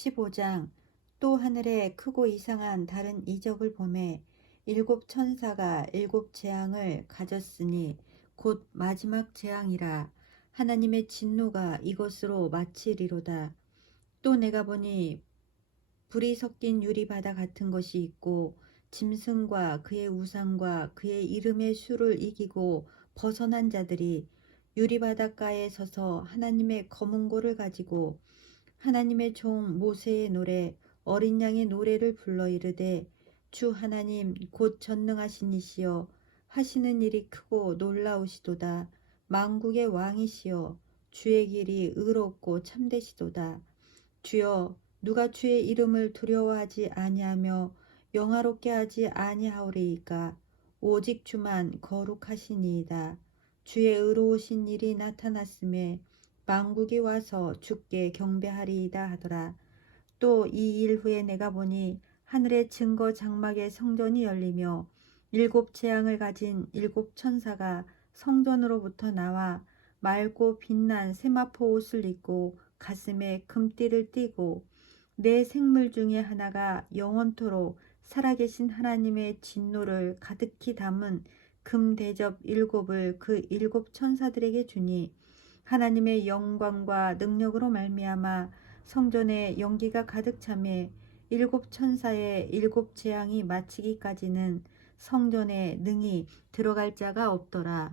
15장 또 하늘에 크고 이상한 다른 이적을 보매 일곱 천사가 일곱 재앙을 가졌으니 곧 마지막 재앙이라 하나님의 진노가 이것으로 마치리로다. 또 내가 보니 불이 섞인 유리바다 같은 것이 있고 짐승과 그의 우상과 그의 이름의 수를 이기고 벗어난 자들이 유리바닷가에 서서 하나님의 검은 고를 가지고 하나님의 종 모세의 노래 어린 양의 노래를 불러 이르되 주 하나님 곧 전능하신 이시여 하시는 일이 크고 놀라우시도다. 만국의 왕이시여 주의 길이 의롭고 참되시도다. 주여 누가 주의 이름을 두려워하지 아니하며 영화롭게 하지 아니하오리이까? 오직 주만 거룩하시니이다. 주의 의로우신 일이 나타났음에 만국이 와서 주께 경배하리이다 하더라. 또 이 일 후에 내가 보니 하늘의 증거 장막의 성전이 열리며 일곱 재앙을 가진 일곱 천사가 성전으로부터 나와 맑고 빛난 세마포 옷을 입고 가슴에 금띠를 띠고 내 생물 중에 하나가 영원토록 살아계신 하나님의 진노를 가득히 담은 금 대접 일곱을 그 일곱 천사들에게 주니 하나님의 영광과 능력으로 말미암아 성전에 연기가 가득 차매 일곱 천사의 일곱 재앙이 마치기까지는 성전에 능히 들어갈 자가 없더라.